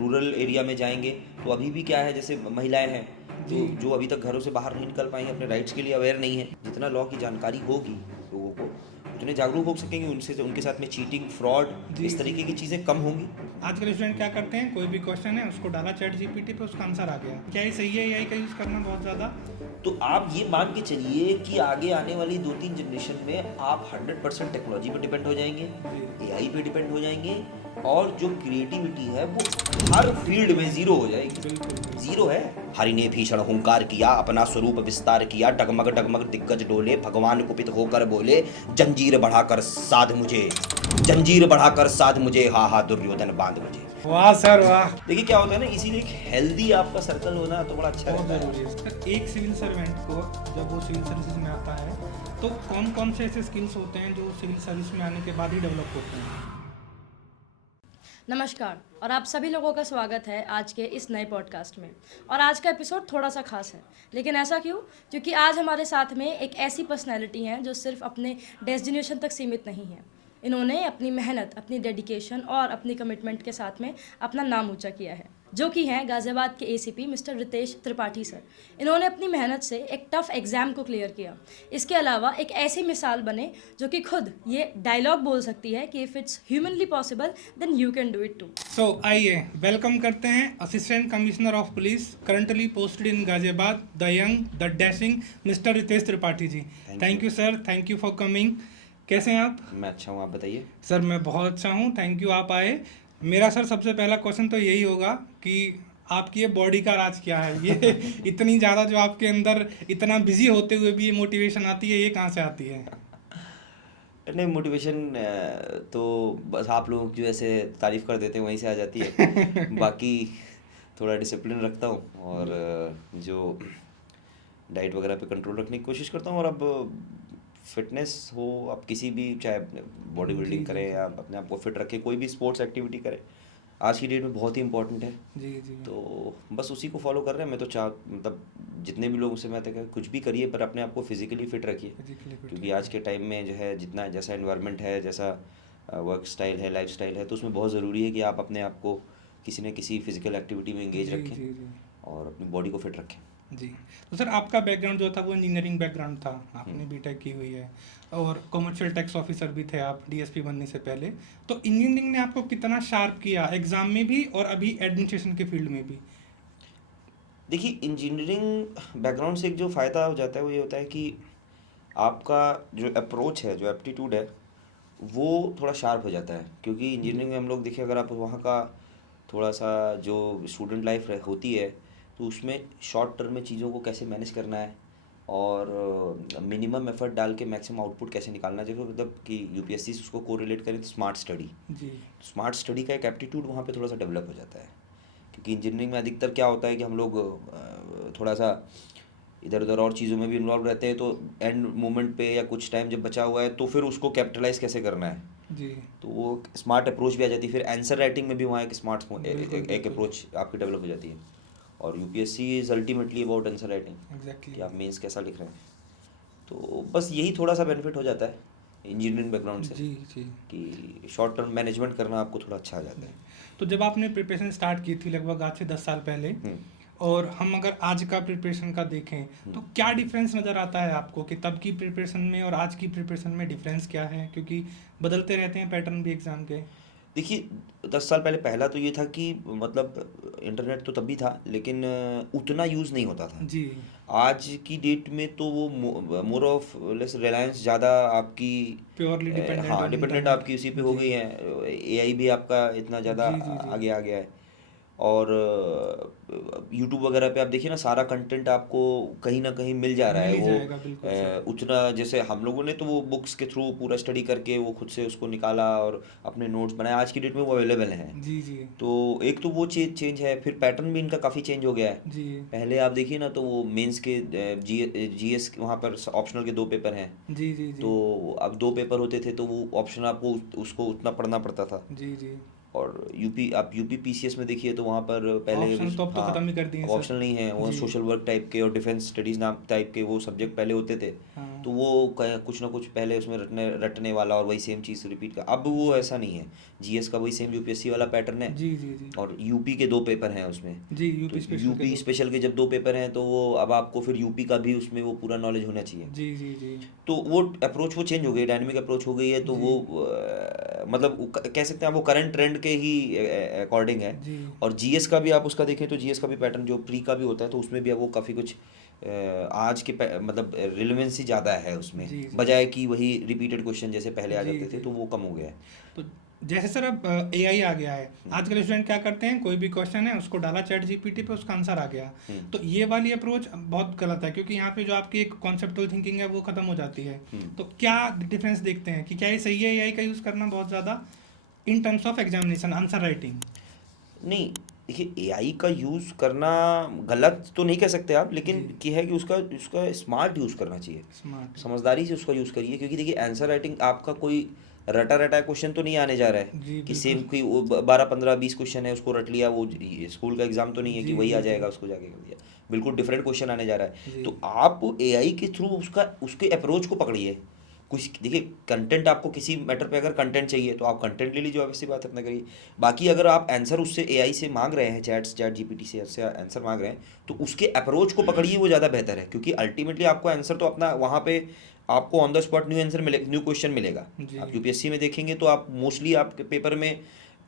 Rural area में जाएंगे तो अभी भी क्या है, जैसे महिलाएं हैं जो अभी तक घरों से बाहर नहीं निकल पाई हैं, अपने राइट्स के लिए अवेयर नहीं है। जितना लॉ की जानकारी होगी लोगों को, उतने जागरूक हो सकेंगे, उनसे उनके साथ में चीटिंग, फ्रॉड, इस तरीके की चीज़ें कम होंगी। आजकल स्टूडेंट क्या करते हैं, कोई भी क्वेश्चन है उसको डाला चैट जीपीटी पे, उसका आंसर आ गया। क्या ये सही है एआई का यूज़ करना बहुत ज़्यादा? तो आप ये मान के चलिए कि आगे आने वाली 2-3 जनरेशन में आप 100% टेक्नोलॉजी पे डिपेंड हो जाएंगे, एआई पे डिपेंड हो जाएंगे, और जो क्रिएटिविटी है वो हर फील्ड में जीरो हो जाएगी। बिल्कुल जीरो है। हरि ने भीषण हुंकार किया, अपना स्वरूप विस्तार किया, डगमग डगमग दिग्गज डोले, भगवान कुपित होकर बोले, जंजीर बढ़ाकर साध मुझे, जंजीर बढ़ाकर साध मुझे, हा हा दुर्योधन बांध मुझे। वाह सर वाह, देखिए क्या होता है ना, इसीलिए एक हेल्दी आपका सर्कल होना तो बड़ा अच्छा बहुत रहता है। ज़रूरी है सर। एक सिविल सर्वेंट को जब वो सिविल सर्विसेज में आता है तो कौन कौन से ऐसे स्किल्स होते हैं जो सिविल सर्विस में आने के बाद ही डेवलप होते हैं? नमस्कार और आप सभी लोगों का स्वागत है आज के इस नए पॉडकास्ट में। और आज का एपिसोड थोड़ा सा खास है, लेकिन ऐसा क्यों? क्योंकि आज हमारे साथ में एक ऐसी पर्सनैलिटी हैं जो सिर्फ अपने डेस्टिनेशन तक सीमित नहीं है। इन्होंने अपनी मेहनत, अपनी डेडिकेशन और अपनी कमिटमेंट के साथ में अपना नाम ऊंचा किया है, जो कि हैं गाज़ियाबाद के ACP mister Ritesh Tripathi sir. इन्होंने अपनी मेहनत से एक टफ एग्ज़ाम को क्लियर किया। इसके अलावा एक ऐसी मिसाल बने जो कि खुद ये डायलॉग बोल सकती है कि if it's humanly possible then you can do it too. So आइए वेलकम करते हैं assistant commissioner of police currently posted in Ghaziabad, the young the dashing mister Ritesh Tripathi ji. Thank you sir, thank you for coming. कैसे हैं आप? मैं अच्छा हूँ, आप बताइए। सर मैं बहुत अच्छा हूँ, थैंक यू आप आए। मेरा सर सबसे पहला क्वेश्चन तो यही होगा कि आपकी ये बॉडी का राज क्या है? ये इतनी ज़्यादा जो आपके अंदर इतना बिजी होते हुए भी ये मोटिवेशन आती है, ये कहाँ से आती है? नहीं, मोटिवेशन तो बस आप लोगों की जैसे तारीफ कर देते हैं वहीं से आ जाती है। बाकी थोड़ा डिसिप्लिन रखता हूँ, और जो डाइट वगैरह पे कंट्रोल रखने की कोशिश करता हूँ। और अब फिटनेस हो, आप किसी भी, चाहे बॉडी बिल्डिंग करें या अपने आप को फिट रखें, कोई भी स्पोर्ट्स एक्टिविटी करें, आज की डेट में बहुत ही इंपॉर्टेंट है। जी जी। तो बस उसी को फॉलो कर रहे हैं। मैं तो मतलब जितने भी लोग मुझसे मैं तो कुछ भी करिए, पर अपने आप को फिजिकली फिट रखिए, क्योंकि आज के टाइम में जो है जितना जैसा एनवायरनमेंट है, जैसा वर्क स्टाइल है, लाइफ स्टाइल है, तो उसमें बहुत ज़रूरी है कि आप अपने आप को किसी न किसी फिजिकल एक्टिविटी में एंगेज रखें जी जी और अपनी बॉडी को फिट रखें। जी। तो सर आपका बैकग्राउंड जो था वो इंजीनियरिंग बैकग्राउंड था, आपने बीटेक की हुई है और कमर्शियल टैक्स ऑफिसर भी थे आप डीएसपी बनने से पहले। तो इंजीनियरिंग ने आपको कितना शार्प किया एग्जाम में भी और अभी एडमिनिस्ट्रेशन के फील्ड में भी? देखिए, इंजीनियरिंग बैकग्राउंड से एक जो फ़ायदा हो जाता है वो ये होता है कि आपका जो अप्रोच है, जो एप्टीट्यूड है, वो थोड़ा शार्प हो जाता है। क्योंकि इंजीनियरिंग में हम लोग देखिए, अगर आप वहाँ का थोड़ा सा जो स्टूडेंट लाइफ होती है, तो उसमें शॉर्ट टर्म में चीज़ों को कैसे मैनेज करना है और मिनिमम एफर्ट डाल के मैक्सिमम आउटपुट कैसे निकालना है। जैसे मतलब कि यूपीएससी से उसको कोरिलेट करें तो स्मार्ट स्टडी, जी स्मार्ट स्टडी का एक एप्टीट्यूड वहाँ पे थोड़ा सा डेवलप हो जाता है। क्योंकि इंजीनियरिंग में अधिकतर क्या होता है कि हम लोग थोड़ा सा इधर उधर और चीज़ों में भी इन्वॉल्व रहते हैं, तो एंड मोमेंट पे या कुछ टाइम जब बचा हुआ है तो फिर उसको कैपिटलाइज कैसे करना है, जी। तो वो स्मार्ट अप्रोच भी आ जाती है। फिर आंसर राइटिंग में भी वहाँ एक स्मार्ट बिल्कुल, एक बिल्कुल। अप्रोच आपकी डेवलप हो जाती है। और UPSC is ultimately about answer writing, exactly. कि आप मेंस कैसा लिख रहे हैं। तो बस यही थोड़ा सा बेनिफिट हो जाता है इंजीनियरिंग बैकग्राउंड से, जी जी। कि शॉर्ट टर्म मैनेजमेंट करना आपको थोड़ा अच्छा आ जाता है। तो जब आपने प्रिपरेशन स्टार्ट की थी लगभग आज से 10 साल पहले, और हम अगर आज का प्रिपरेशन का देखें तो क्या डिफरेंस नज़र आता है आपको कि तब की प्रिपरेशन में और आज की प्रिपरेशन में डिफरेंस क्या है? क्योंकि बदलते रहते हैं पैटर्न भी एग्ज़ाम के। देखिए, 10 साल पहले पहला तो ये था कि मतलब इंटरनेट तो तब भी था, लेकिन उतना यूज़ नहीं होता था। जी आज की डेट में तो वो मोर ऑफ लेस रिलायंस ज़्यादा आपकी प्योरली डिपेंडेंट हाँ, ऑन डिपेंडेंट इंटरनेट। आपकी उसी पे हो जी गई है। एआई भी आपका इतना ज़्यादा जी जी जी। आगे आ गया है। और यूट्यूब वगैरह पे आप देखिए ना, सारा कंटेंट आपको कहीं ना कहीं मिल जा रहा मिल है। ही वो जाएगा बिल्कुल सर। उतना, जैसे हम लोगों ने तो वो बुक्स के थ्रू पूरा स्टडी करके वो खुद से उसको निकाला और अपने नोट्स बनाए, आज की डेट में वो अवेलेबल हैं। जी जी तो एक तो वो चेंज है, फिर पैटर्न भी इनका काफ़ी चेंज हो गया है। जी पहले आप देखिए ना, तो वो मेंस के जीएस वहाँ पर ऑप्शनल के 2 पेपर हैं, जी जी जी तो अब 2 पेपर होते थे, तो वो ऑप्शन आपको उसको उतना पढ़ना पड़ता था। जी जी। और आप यूपी पीसीएस में देखिए तो वहाँ पर पहले ऑप्शन तो अब तो हाँ, ख़त्म ही कर दिए अब सर। ऑप्शनल नहीं है, वो जी सोशल वर्क टाइप के और डिफेंस स्टडीज़ नाम टाइप के वो सब्जेक्ट पहले होते थे। हाँ तो वो कुछ ना कुछ पहले उसमें रटने वाला और वही सेम चीज़ रिपीट का। अब वो ऐसा नहीं है, जीएस का वही सेम यूपीएससी वाला पैटर्न है। जी जी जी और यूपी के 2 पेपर हैं उसमें। जी। तो यूपी स्पेशल के यूपी दो। स्पेशल के जब 2 पेपर हैं तो वो अब आपको फिर यूपी का भी उसमें वो पूरा नॉलेज होना चाहिए। जी जी जी तो वो अप्रोच वो चेंज हो गई, डायनेमिक अप्रोच हो गई है। तो जी वो मतलब कह सकते हैं आप वो करंट ट्रेंड के ही अकॉर्डिंग है। जी और जीएस का भी आप उसका देखें तो जीएस का भी पैटर्न जो प्री का भी होता है तो उसमें भी अब वो काफ़ी कुछ आज के मतलब रिलेवेंसी ज़्यादा है उसमें, जी जी बजाय कि वही रिपीटेड क्वेश्चन जैसे पहले आ जी जाते थे जी। तो वो कम हो गया है। तो जैसे सर अब एआई आ गया है, आजकल स्टूडेंट क्या करते हैं, कोई भी क्वेश्चन है उसको डाला चैट जीपीटी पे, उसका आंसर आ गया। हम्म। तो ये वाली अप्रोच बहुत गलत है, क्योंकि यहाँ पे जो आपकी एक कॉन्सेप्टुअल थिंकिंग है वो खत्म हो जाती है। तो क्या डिफरेंस देखते हैं कि क्या ये सही है एआई का यूज़ करना बहुत ज़्यादा in terms of examination answer writing? नहीं, देखिए एआई का यूज़ करना गलत तो नहीं कह सकते आप, लेकिन जी क्या है कि उसका उसका स्मार्ट यूज़ करना चाहिए, स्मार्ट। समझदारी से उसका यूज़ करिए। क्योंकि देखिए आंसर राइटिंग आपका कोई रटा रटा क्वेश्चन तो नहीं आने जा रहा है जी कि बिल्कुल। सेम कोई 12 15 20 क्वेश्चन है उसको रट लिया। वो स्कूल का एग्जाम तो नहीं है कि जी वही आ जी जी जाएगा उसको जाके कर दिया। बिल्कुल डिफरेंट क्वेश्चन आने जा रहा है। जी तो आप एआई के थ्रू उसका उसके अप्रोच को पकड़िए। कुछ देखिए, कंटेंट आपको किसी मैटर पे अगर कंटेंट चाहिए तो आप कंटेंट ले लीजिए, ऑब्वियसली बात है, अपना करिए। बाकी अगर आप आंसर उससे एआई से मांग रहे हैं, चैट जीपीटी से आंसर मांग रहे हैं, तो उसके अप्रोच को पकड़िए, वो ज़्यादा बेहतर है। क्योंकि अल्टीमेटली आपको आंसर तो अपना वहाँ पे आपको on the spot new answer मिले, न्यू क्वेश्चन मिलेगा। जी आप यूपीएससी में देखेंगे तो आप मोस्टली आपके पेपर में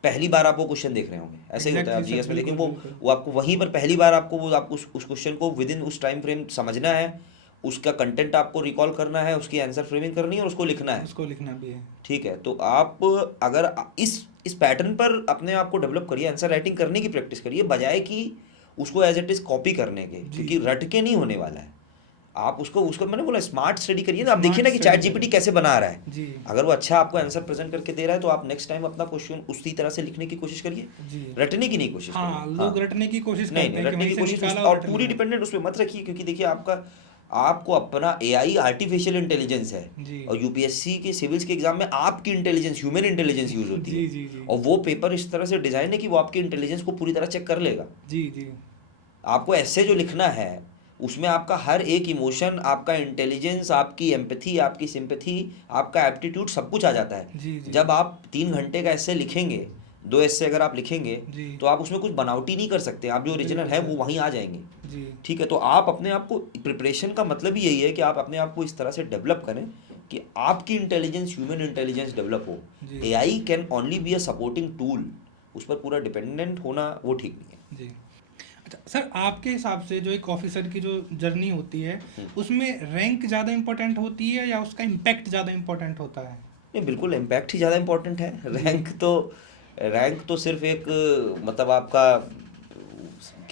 पहली बार आप वो क्वेश्चन देख रहे होंगे, ऐसे ही होता है। एग्जैक्टली आप सर, जीएस में देखेंगे बिल्कुल बिल्कुल। वो आपको वहीं पर पहली बार आपको वो आपको उस क्वेश्चन को विद इन उस टाइम फ्रेम समझना है, उसका कंटेंट आपको रिकॉल करना है, उसकी आंसर फ्रेमिंग करनी है और उसको लिखना है। उसको लिखना भी है। ठीक है, तो आप अगर इस पैटर्न पर अपने आप को डेवलप करिए, आंसर राइटिंग करने की प्रैक्टिस करिए, बजाय कि उसको एज इट इज़ कॉपी करने के। जी क्योंकि रट के नहीं होने वाला है। आप उसको उसको मैंने बोला स्मार्ट स्टडी करिए ना। आप देखिए स्मार्ट ना कि चैट स्टडी जीपीटी करें। कैसे बना रहा है। जी अगर वो अच्छा आपको आंसर प्रेजेंट करके दे रहा है तो आप नेक्स्ट टाइम अपना क्वेश्चन उसी तरह से लिखने की कोशिश करिए, जी। रटने की नहीं कोशिश हाँ, करिए। लोग रटने की कोशिश नहीं करते नहीं, हैं कि रटने वहीं की से कोशिश निकाला और रट पूरी लिया। डिपेंडेंट उस पर मत रखिए। क्योंकि देखिए आपको अपना एआई आर्टिफिशियल इंटेलिजेंस है। जी और यूपीएससी के सिविल्स के एग्जाम में आपकी इंटेलिजेंस, ह्यूमन इंटेलिजेंस यूज होती है। जी जी जी और वो पेपर इस तरह से डिजाइन है कि वो आपकी इंटेलिजेंस को पूरी तरह चेक कर लेगा। जी जी आपको ऐसे जो लिखना है उसमें आपका हर एक इमोशन, आपका इंटेलिजेंस, आपकी एम्पैथी, आपकी सिंपैथी, आपका एप्टीट्यूड सब कुछ आ जाता है। जी जी जब आप 3 घंटे का ऐसे लिखेंगे, 2 ऐसे अगर आप लिखेंगे जी तो आप उसमें कुछ बनावटी नहीं कर सकते। आप जो ओरिजिनल बिल्कुल है सर। वो वहीं आ जाएंगे। जी ठीक है, तो आप अपने आप को, प्रिपरेशन का मतलब ही यही है कि आप अपने आप को इस तरह से डेवलप करें कि आपकी इंटेलिजेंस, ह्यूमन इंटेलिजेंस डेवलप हो। जी AI can only be a supporting tool. उस पर पूरा डिपेंडेंट होना वो ठीक नहीं है। जी। अच्छा सर, आपके हिसाब से जो एक ऑफिसर की जो जर्नी होती है, उसमें रैंक ज़्यादा इम्पोर्टेंट होती है या उसका इम्पैक्ट ज़्यादा इम्पोर्टेंट होता है? नहीं, बिल्कुल इम्पैक्ट ही ज़्यादा इम्पोर्टेंट है। जी रैंक तो सिर्फ एक मतलब आपका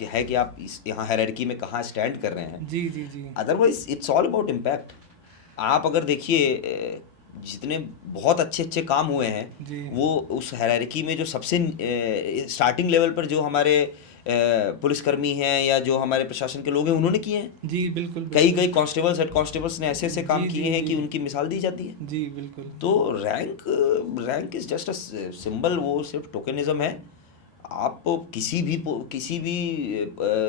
है कि आप इस यहाँ हायरार्की में कहाँ स्टैंड कर रहे हैं। जी जी जी otherwise it's all about impact. आप अगर देखिए जितने बहुत अच्छे अच्छे काम हुए हैं जी वो उस हायरार्की में जो सबसे स्टार्टिंग लेवल पर जो हमारे पुलिसकर्मी हैं या जो हमारे प्रशासन के लोग हैं उन्होंने किए हैं। जी बिल्कुल कई बिल्कुल। कई कांस्टेबल्स, हेड कांस्टेबल्स ने ऐसे ऐसे काम जी किए जी हैं जी कि उनकी मिसाल दी जाती है। जी बिल्कुल। तो rank is just a symbol, वो सिर्फ टोकनिज्म है। आप किसी भी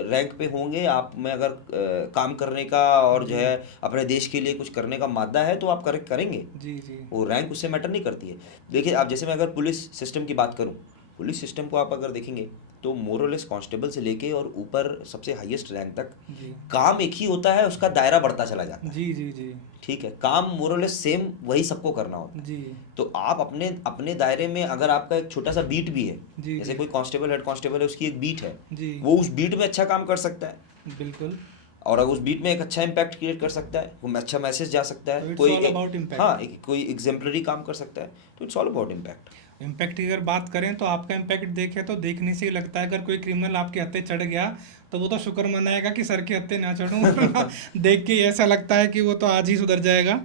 रैंक पे होंगे, आप में अगर काम करने का और जो जी है अपने देश के लिए कुछ करने का मादा है तो आप करेंगे। जी जी वो रैंक उससे मैटर नहीं करती है। देखिए, आप जैसे मैं अगर पुलिस सिस्टम की बात करूं, पुलिस सिस्टम को आप अगर देखेंगे तो मोरलेस कांस्टेबल से लेके और ऊपर सबसे हाईएस्ट रैंक तक जी काम एक ही होता है, उसका दायरा बढ़ता चला जाता है। जी जी जी ठीक है, काम मोरलेस सेम वही सबको करना होता है। जी तो आप अपने अपने दायरे में अगर आपका एक छोटा सा बीट भी है, जी जैसे जी कोई कांस्टेबल, हेड कांस्टेबल है, उसकी एक बीट है, जी वो उस बीट में अच्छा काम कर सकता है बिल्कुल। और अगर उस बीट में एक अच्छा इम्पैक्ट क्रिएट कर सकता है, वो अच्छा मैसेज जा सकता तो है, इट्स ऑल अबाउट इम्पैक्ट। हाँ, कोई एग्जेम्पलरी काम कर सकता है, तो it's all about impact. Impact की अगर बात करें तो आपका इम्पैक्ट देखे तो देखने से ही लगता है, अगर कोई क्रिमिनल आपके हत्थे चढ़ गया तो वो तो शुक्र मनाएगा कि सर के हत्थे ना चढ़ूं, वरना देख के ही ऐसा लगता है कि वो तो आज ही सुधर जाएगा।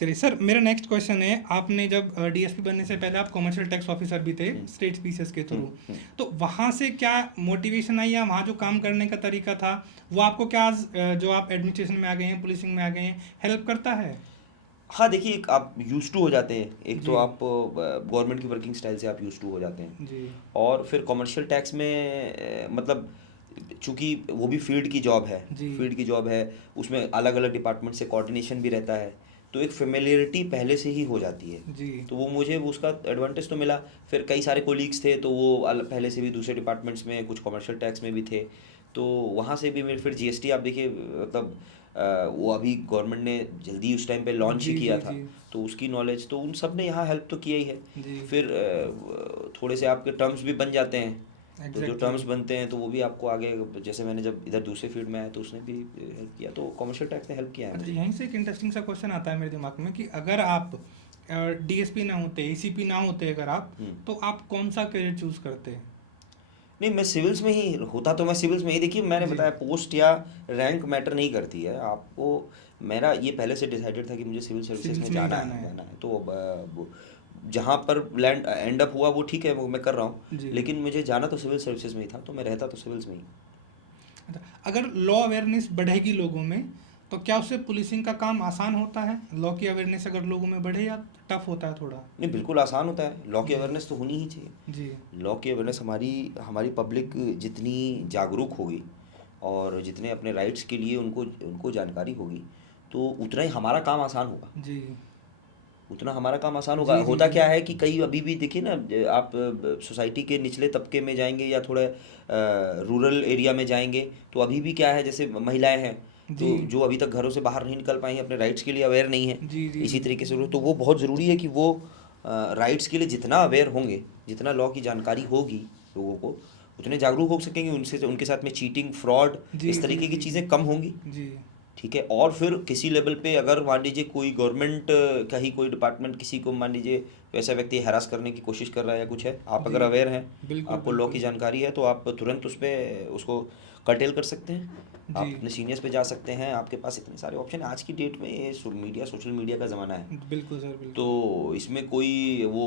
चलिए सर, मेरा नेक्स्ट क्वेश्चन है, आपने जब डीएसपी बनने से पहले आप कमर्शियल टैक्स ऑफिसर भी थे स्टेट स्पीसेस के थ्रू, तो वहाँ से क्या मोटिवेशन आई या वहाँ जो काम करने का तरीका था वो आपको क्या आज जो आप एडमिनिस्ट्रेशन में आ गए हैं, पुलिसिंग में आ गए हैं, हेल्प करता है? हाँ, देखिए, एक आप यूज टू हो जाते हैं, एक तो जी आप गवर्नमेंट की वर्किंग स्टाइल से आप यूज टू हो जाते हैं। जी और फिर कमर्शियल टैक्स में मतलब चूंकि वो भी फील्ड की जॉब है, जी फील्ड की जॉब है, उसमें अलग अलग डिपार्टमेंट से कोऑर्डिनेशन भी रहता है। तो एक फेमिलियरिटी पहले से ही हो जाती है। जी तो वो मुझे उसका एडवांटेज तो मिला। फिर कई सारे कोलीग्स थे तो वो पहले से भी दूसरे डिपार्टमेंट्स में, कुछ कमर्शियल टैक्स में भी थे, तो वहाँ से भी मेरे फिर जीएसटी आप देखिए, मतलब वो अभी गवर्नमेंट ने जल्दी उस टाइम पे लॉन्च ही जी किया जी था, जी तो उसकी नॉलेज तो उन सब ने यहाँ हेल्प तो किया ही है। जी फिर थोड़े से आपके टर्म्स भी बन जाते हैं, तो जो एग्जैक्टली। टर्म्स बनते हैं तो वो भी आपको आगे, जैसे मैंने जब इधर दूसरे फील्ड में आया तो उसने भी हेल्प किया, तो कमर्शियल टैक्स ने हेल्प किया है अच्छा, मुझे। यहीं से एक इंटरेस्टिंग सा क्वेश्चन आता है मेरे दिमाग में कि अगर आप डीएसपी ना होते, एसीपी ना होते अगर आप, हम्म। तो आप कौन सा करियर चूज करते? नहीं, मैं सिविल्स में ही होता तो मैं सिविल्स में ही, देखिए मैंने जी बताया पोस्ट या रैंक मैटर नहीं करती है आपको। मेरा ये पहले से डिसाइडेड था कि मुझे सिविल सर्विसेज में सिविल्स में ही जाना जाना है, है। जाना है, तो जहाँ पर लैंड एंड अप हुआ वो ठीक है, वो मैं कर रहा हूँ, जी। लेकिन मुझे जाना तो सिविल सर्विसेज में ही था, तो मैं रहता तो सिविल्स में ही। अच्छा, अगर लॉ अवेयरनेस बढ़ेगी लोगों में, तो क्या उससे पुलिसिंग का काम आसान होता है? लॉ की अवेयरनेस अगर लोगों में बढ़े, या टफ होता है थोड़ा? नहीं, बिल्कुल आसान होता है, लॉ की जी अवेयरनेस तो होनी ही चाहिए। जी लॉ की अवेयरनेस, हमारी हमारी पब्लिक जितनी जागरूक होगी और जितने अपने राइट्स के लिए उनको उनको जानकारी होगी, तो उतना ही हमारा काम आसान होगा, जी उतना हमारा काम आसान होगा। जी जी होता जी क्या है कि कई अभी भी देखिए ना, आप सोसाइटी के निचले तबके में जाएंगे या थोड़ा रूरल एरिया में जाएंगे, तो अभी भी क्या है, जैसे महिलाएं हैं जी तो जो अभी तक घरों से बाहर नहीं निकल पाई हैं, अपने राइट्स के लिए अवेयर नहीं है, जी जी इसी जी तरीके से तो वो बहुत ज़रूरी है कि वो राइट्स के लिए जितना अवेयर होंगे, जितना लॉ की जानकारी होगी लोगों को, उतने जागरूक हो सकेंगे, उनसे उनके साथ में चीटिंग, फ्रॉड, जी इस जी तरीके की जी चीज़ें कम होंगी। जी ठीक है, और फिर किसी लेवल पे अगर मान लीजिए कोई गवर्नमेंट का ही कोई डिपार्टमेंट किसी को मान लीजिए वैसा व्यक्ति हरास करने की कोशिश कर रहा है या कुछ है, आप जी अगर अवेयर हैं, बिल्कुल आपको लॉ की बिल्कुल। जानकारी है, तो आप तुरंत उस पर उसको कर्टेल कर सकते हैं, जी आप अपने सीनियर्स पे जा सकते हैं, आपके पास इतने सारे ऑप्शन हैं। आज की डेट में ये मीडिया, सोशल मीडिया का ज़माना है, बिल्कुल सर तो बिल्कुल। इसमें कोई वो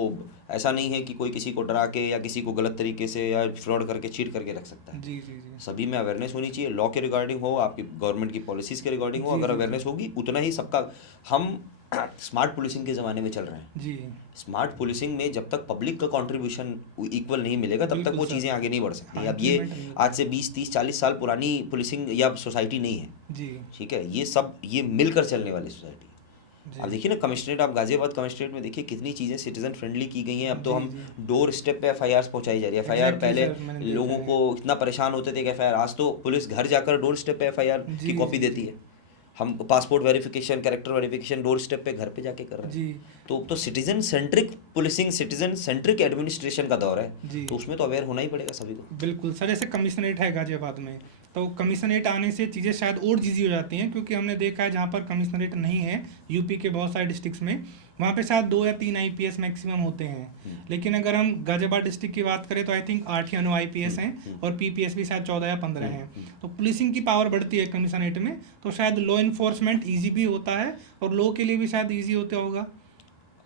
ऐसा नहीं है कि कोई किसी को डरा के या किसी को गलत तरीके से या फ्रॉड करके, चीट करके रख सकता है। जी जी जी सभी में अवेयरनेस होनी चाहिए, लॉ के रिगार्डिंग हो, आपकी गवर्नमेंट की पॉलिसीज़ के रिगार्डिंग हो, जी अगर जी जी अवेयरनेस होगी उतना ही सबका। हम स्मार्ट पुलिसिंग के ज़माने में चल रहे हैं। जी स्मार्ट पुलिसिंग में जब तक पब्लिक का कंट्रीब्यूशन इक्वल नहीं मिलेगा, तब तक बिल्कुल वो सर। चीज़ें आगे नहीं बढ़ हाँ, सकती। अब ये इम्प्लीमेंट नहीं हो आज से पाएगा। 20, 30, 40 साल पुरानी पुलिसिंग या सोसाइटी नहीं है। जी ठीक है, ये सब ये मिलकर चलने वाली सोसाइटी है। जी अब देखिए ना, कमिश्नरेट, आप गाजियाबाद कमिश्नरेट में देखिए कितनी चीज़ें सिटीजन फ्रेंडली की गई हैं। अब तो जी हम जी डोर स्टेप पे एफआईआर पहुंचाई जा रही है। एफआईआर एग्जैक्टली पहले सर, मैंने देखा लोगों है। को इतना परेशान होते थे कि एफआईआर, आज तो पुलिस घर जाकर डोर स्टेप पे एफआईआर की जी कॉपी जी देती जी है। हम passport verification, character verification door step पे घर पे जाके कर रहे हैं। जी तो citizen centric policing, citizen centric administration का दौर है, जी तो उसमें तो अवेयर होना ही पड़ेगा सभी को। बिल्कुल सर। जैसे कमिश्नरेट है गाजियाबाद में, तो कमिश्नरेट आने से चीज़ें शायद और ईजी हो जाती हैं, क्योंकि हमने देखा है जहाँ पर कमिश्नरेट नहीं है यूपी के बहुत सारे डिस्ट्रिक्ट्स में, वहाँ पे शायद 2 या 3 आईपीएस मैक्सिमम होते हैं। लेकिन अगर हम गाजियाबाद डिस्ट्रिक्ट की बात करें तो आई थिंक 8 या 9 आईपीएस हैं, और पीपीएस भी शायद 14 या 15 हैं। तो पुलिसिंग की पावर बढ़ती है कमिश्नरेट में, तो शायद लॉ इन्फोर्समेंट ईजी भी होता है, और लॉ के लिए भी शायद ईजी होता होगा।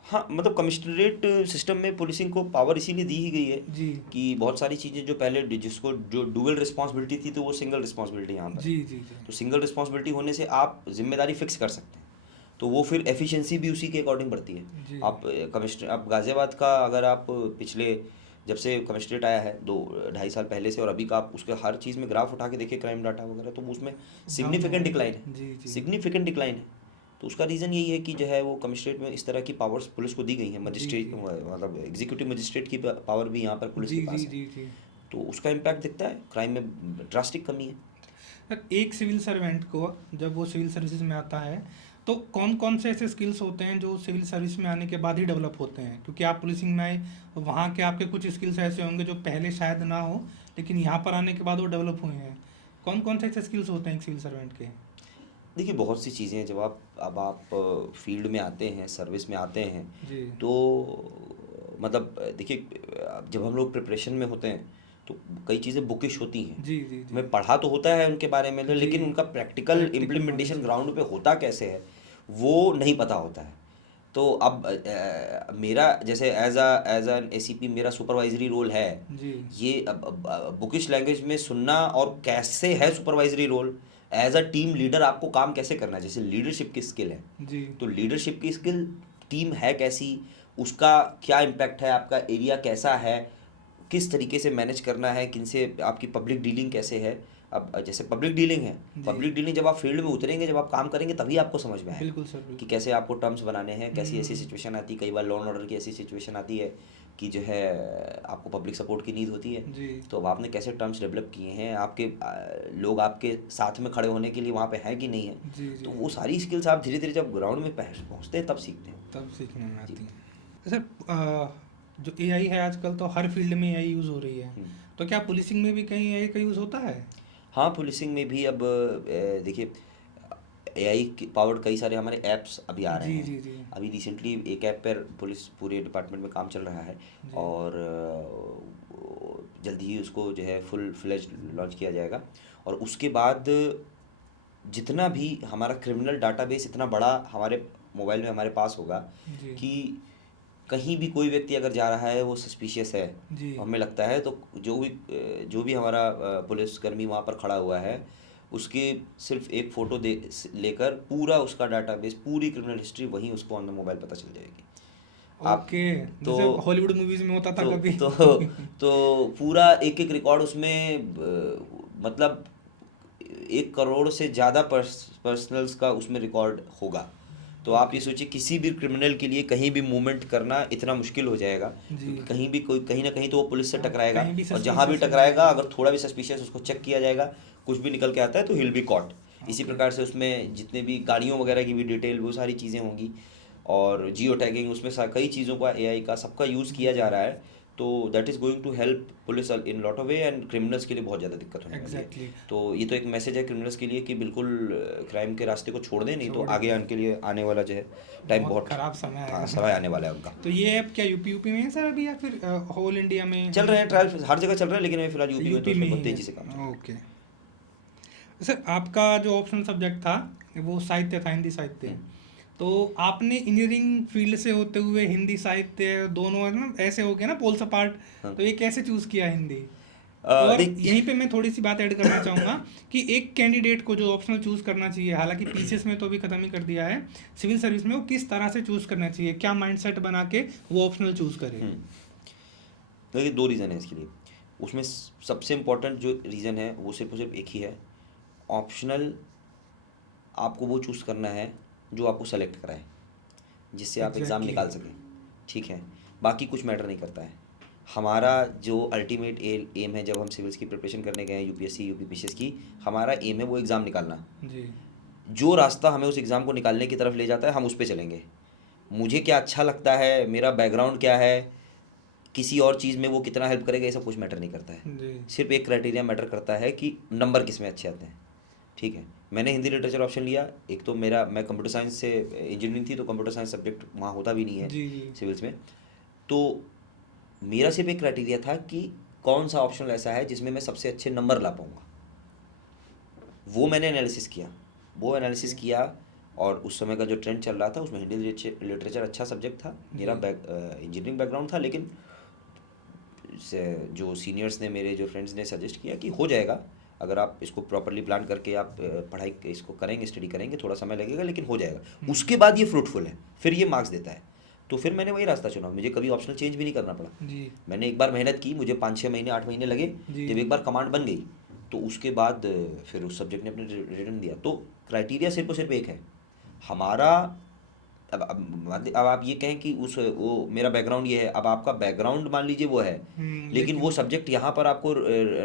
हाँ, मतलब कमिश्नरेट सिस्टम में पुलिसिंग को पावर इसीलिए दी ही गई है जी कि बहुत सारी चीज़ें जो पहले जिसको जो डुअल रिस्पॉन्सिबिलिटी थी, तो वो सिंगल रिस्पॉन्सिबिलिटी यहाँ पर है। जी जी जी तो सिंगल रिस्पॉन्सिबिलिटी होने से आप जिम्मेदारी फिक्स कर सकते हैं, तो वो फिर एफिशिएंसी भी उसी के अकॉर्डिंग बढ़ती है। जी आप कमिश्नर, आप गाज़ियाबाद का अगर आप पिछले, जब से कमिश्नरेट आया है 2-2.5 साल पहले से, और अभी का आप उसके हर चीज़ में ग्राफ उठा के देखिए, क्राइम डाटा वगैरह, तो उसमें सिग्निफिकेंट डिक्लाइन है, जी जी सिग्निफिकेंट डिक्लाइन है। तो उसका रीज़न यही है कि जो है वो कमिश्नरेट में इस तरह की पावर्स पुलिस को दी गई हैं, जी मजिस्ट्रेट, जी मतलब एग्जीक्यूटिव मजिस्ट्रेट की पावर भी यहाँ पर पुलिस जी के पास जी है। जी जी तो उसका इम्पैक्ट दिखता है, क्राइम में ड्रास्टिक कमी है। सर, एक सिविल सर्वेंट को जब वो सिविल सर्विसेज में आता है, तो कौन कौन से ऐसे स्किल्स होते हैं जो सिविल सर्विस में आने के बाद ही डेवलप होते हैं? क्योंकि आप पुलिसिंग में आए, वहाँ के आपके कुछ स्किल्स ऐसे होंगे जो पहले शायद ना हो, लेकिन यहाँ पर आने के बाद वो डेवलप हुए हैं। कौन कौन से ऐसे स्किल्स होते हैं एक सिविल सर्वेंट के? देखिए, बहुत सी चीज़ें हैं, जब आप फील्ड में आते हैं, सर्विस में आते हैं, जी तो मतलब देखिए, जब हम लोग प्रिपरेशन में होते हैं तो कई चीज़ें बुकिश होती हैं। जी जी जी हमें पढ़ा तो होता है उनके बारे में, लेकिन जी उनका practical practical implementation knowledge. Ground पे होता कैसे है वो नहीं पता होता है। तो अब मेरा जैसे एज एन एसीपी मेरा सुपरवाइजरी रोल है। जी ये अब बुकिश लैंग्वेज में सुनना, और कैसे है supervisory role, as a team leader आपको काम कैसे करना है, जैसे लीडरशिप की स्किल है, जी तो लीडरशिप की स्किल, टीम है कैसी, उसका क्या इम्पैक्ट है, आपका एरिया कैसा है, किस तरीके से मैनेज करना है, किन से आपकी पब्लिक डीलिंग कैसे है। अब जैसे पब्लिक डीलिंग है, पब्लिक डीलिंग जब आप फील्ड में उतरेंगे, जब आप काम करेंगे, तभी आपको समझ में आएगा बिल्कुल सर, कि बिल्कुल। कैसे आपको टर्म्स बनाने हैं, कैसी ऐसी सिचुएशन आती है। कई बार लॉ एंड ऑर्डर की ऐसी सिचुएशन आती है कि जो है आपको पब्लिक सपोर्ट की नीड होती है, जी। तो अब आपने कैसे टर्म्स डेवलप किए हैं, आपके लोग आपके साथ में खड़े होने के लिए वहाँ पे हैं कि नहीं है। जी, तो जी। वो सारी स्किल्स आप धीरे धीरे जब ग्राउंड में पहुँचते हैं तब सीखते हैं। तब सीखने में आती है। सर, जो एआई है आजकल तो हर फील्ड में एआई यूज़ हो रही है, तो क्या पुलिसिंग में भी कहीं एआई का यूज़ होता है? हाँ, पुलिसिंग में भी अब देखिए एआई पावर्ड कई सारे हमारे ऐप्स अभी आ रहे जी, हैं। जी, जी। अभी रिसेंटली एक ऐप पर पुलिस पूरे डिपार्टमेंट में काम चल रहा है, जी। और जल्दी ही उसको जो है फुल फ्लेज लॉन्च किया जाएगा। और उसके बाद जितना भी हमारा क्रिमिनल डाटाबेस इतना बड़ा हमारे मोबाइल में हमारे पास होगा जी। कि कहीं भी कोई व्यक्ति अगर जा रहा है, वो सस्पिशियस है, जी। हमें लगता है, तो जो भी हमारा पुलिसकर्मी वहाँ पर खड़ा हुआ है, उसके सिर्फ एक फ़ोटो दे लेकर पूरा उसका डाटाबेस, पूरी क्रिमिनल हिस्ट्री वहीं उसको ऑन द मोबाइल पता चल जाएगी। आप ओके, तो जैसे हॉलीवुड मूवीज में होता था तो कभी। तो तो पूरा एक एक रिकॉर्ड उसमें मतलब 1 करोड़ से ज़्यादा पर्सनल्स का उसमें रिकॉर्ड होगा। तो आप ये सोचिए, किसी भी क्रिमिनल के लिए कहीं भी मूवमेंट करना इतना मुश्किल हो जाएगा, जी। क्योंकि कहीं भी कोई कहीं ना कहीं तो वो पुलिस से हाँ, टकराएगा, कहीं भी और जहाँ भी suspicious हो टकराएगा, जाएगा। अगर थोड़ा भी सस्पिशियस उसको चेक किया जाएगा, कुछ भी निकल के आता है तो हिल बी कॉट। इसी ओके। प्रकार से उसमें जितने भी गाड़ियों वगैरह की भी डिटेल, वो सारी चीज़ें होंगी, और जियो टैगिंग, उसमें कई चीज़ों का एआई का सबका यूज़ किया जा रहा है। तो that is going to help police in lot of way, and criminals के लिए बहुत ज़्यादा दिक्कत होने वाली है। एग्जैक्टली। तो ये तो एक मैसेज है क्रिमिनल्स के लिए कि बिल्कुल क्राइम के रास्ते को छोड़ दें, नहीं तो छोड़ आगे दें। आने के लिए आने वाला जो है टाइम बहुत बहुत खराब समय हाँ आएगा। समय आने वाला है उनका। तो ये ऐप क्या यूपी में है सर अभी, या फिर होल इंडिया में चल रहे हैं ट्रायल, हर जगह चल रहा है, लेकिन अभी फिलहाल यूपी में तो यूपी में उसमें ही बहुत तेज़ी से काम चल है? रहा है। ओके। सर, आपका जो ऑप्शनल सब्जेक्ट था वो साहित्य था, हिंदी साहित्य। तो आपने इंजीनियरिंग फील्ड से होते हुए हिंदी साहित्य दोनों है ना, ऐसे हो गया ना पोल्स अपार्ट, हाँ। तो ये कैसे चूज़ किया हिंदी? और देख यहीं पे मैं थोड़ी सी बात ऐड करना चाहूँगा कि एक कैंडिडेट को जो ऑप्शनल चूज़ करना चाहिए, हालांकि पीसीएस में तो अभी ख़त्म ही कर दिया है, सिविल सर्विस में वो किस तरह से चूज़ करना चाहिए, क्या माइंडसेट बना के वो ऑप्शनल चूज़ करे? देखिए, 2 रीज़न है इसके लिए। उसमें सबसे इम्पोर्टेंट जो रीज़न है वो सिर्फ और सिर्फ एक ही है। ऑप्शनल आपको वो चूज़ करना है जो आपको सेलेक्ट कराए, जिससे आप एग्ज़ाम Exactly. निकाल सकें, ठीक है। बाकी कुछ मैटर नहीं करता है। हमारा जो अल्टीमेट एम है, जब हम सिविल्स की प्रिपरेशन करने गए हैं, यूपीएससी यूपीपीसीएस की, हमारा एम है वो एग्ज़ाम निकालना। जी। जो रास्ता हमें उस एग्ज़ाम को निकालने की तरफ ले जाता है, हम उस पे चलेंगे। मुझे क्या अच्छा लगता है, मेरा बैकग्राउंड क्या है, किसी और चीज़ में वो कितना हेल्प करेगा, ये सब कुछ मैटर नहीं करता है। जी। सिर्फ एक क्राइटेरिया मैटर करता है कि नंबर किस में अच्छे आते हैं, ठीक है। मैंने हिंदी लिटरेचर ऑप्शन लिया, एक तो मैं कंप्यूटर साइंस से, इंजीनियरिंग थी तो कंप्यूटर साइंस सब्जेक्ट वहाँ होता भी नहीं है जी। जी। सिविल्स में। तो मेरा सिर्फ एक क्राइटेरिया था कि कौन सा ऑप्शन ऐसा है जिसमें मैं सबसे अच्छे नंबर ला पाऊँगा। वो मैंने एनालिसिस किया, और उस समय का जो ट्रेंड चल रहा था उसमें हिंदी लिटरेचर अच्छा सब्जेक्ट था। मेरा इंजीनियरिंग बैकग्राउंड था, लेकिन जो सीनियर्स ने, मेरे जो फ्रेंड्स ने सजेस्ट किया कि हो जाएगा, अगर आप इसको प्रॉपरली प्लान करके आप पढ़ाई इसको करेंगे, स्टडी करेंगे, थोड़ा समय लगेगा लेकिन हो जाएगा। उसके बाद ये फ्रूटफुल है, फिर ये मार्क्स देता है। तो फिर मैंने वही रास्ता चुना, मुझे कभी ऑप्शनल चेंज भी नहीं करना पड़ा। जी। मैंने एक बार मेहनत की, मुझे 5-6 महीने 8 महीने लगे। जी। जब एक बार कमांड बन गई तो उसके बाद फिर उस सब्जेक्ट ने अपने रिटर्न दिया। तो क्राइटेरिया सिर्फ और सिर्फ एक है हमारा। अब आप ये कहें कि वो मेरा बैकग्राउंड ये है, अब आपका बैकग्राउंड मान लीजिए वो है, लेकिन वो सब्जेक्ट यहाँ पर आपको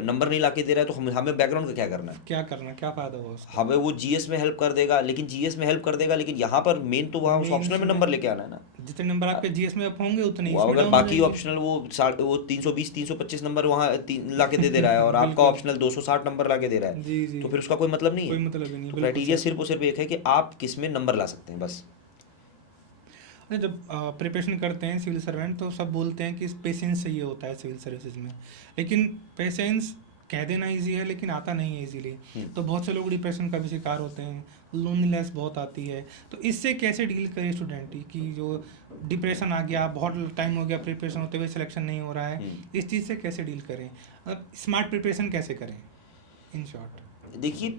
नंबर नहीं लाके दे रहा है, तो हमें बैकग्राउंड का क्या करना है? क्या करना, क्या फायदा हुआ उसका? हमें वो जीएस में हेल्प कर देगा, लेकिन यहाँ पर मेन तो वहाँ उस ऑप्शनल में नंबर लेके आना है ना। जितने नंबर आपके जीएस में अप होंगे उतने वो इसमें अगर डाउन हो बाकी जाएंगे। ऑप्शनल वो 320 325 नंबर वहाँ ला के दे रहा है, और आपका बिल्कुल। ऑप्शनल 260 नंबर ला के दे रहा है, जी। जी। तो फिर उसका कोई मतलब नहीं कोई है। मतलब ही नहीं, तो बिल्कुल क्राइटेरिया सर। सिर्फ और सिर्फ एक है कि आप किस में नंबर ला सकते हैं, बस। अरे, जब प्रिपरेशन करते हैं सिविल सर्वेंट तो सब बोलते हैं कि पेशेंस चाहिए होता है सिविल सर्विसेज में, लेकिन पेशेंस कह देना इजी है लेकिन आता नहीं है इजीली। तो बहुत से लोग डिप्रेशन का भी शिकार होते हैं, लोनलीनेस बहुत आती है। तो इससे कैसे डील करें स्टूडेंट की जो डिप्रेशन आ गया, बहुत टाइम हो गया प्रिपरेशन होते हुए, सिलेक्शन नहीं हो रहा है, इस चीज़ से कैसे डील करें? स्मार्ट प्रिपरेशन कैसे करें इन शॉर्ट? देखिए,